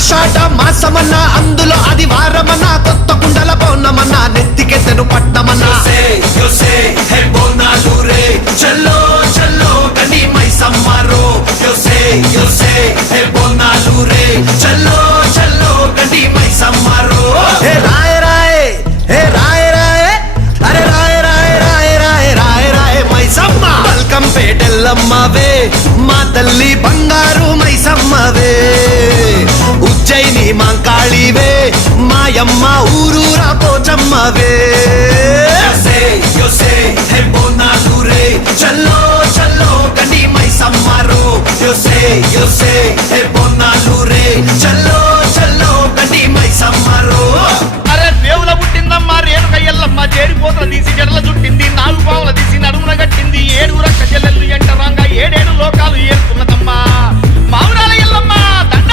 ఆషాఢ మాసమన్న అందులో అది వారమన్న కొత్త కుండల పౌర్ణమన్న నెత్తికెత్తెను పట్టమన్న చల్లో చల్లో కని మైసమ్మరో బోనాలు రే చల్లో చల్లో కని మైసమ్మరో హే రాయ రాయ హే రాయ రాయ అరే రాయ రాయ రాయ రాయ రాయ రాయ మైసమ్మ బల్కం పేటెల్లమ్మవే మా తల్లి బంగారు మైసమ్మవే ఉజ్జయిని మాంకాళివే మాయమ్మ ఊరూరా పోచమ్మవే చల్లో చల్లో కని మైసమ్మరో yo sé, hey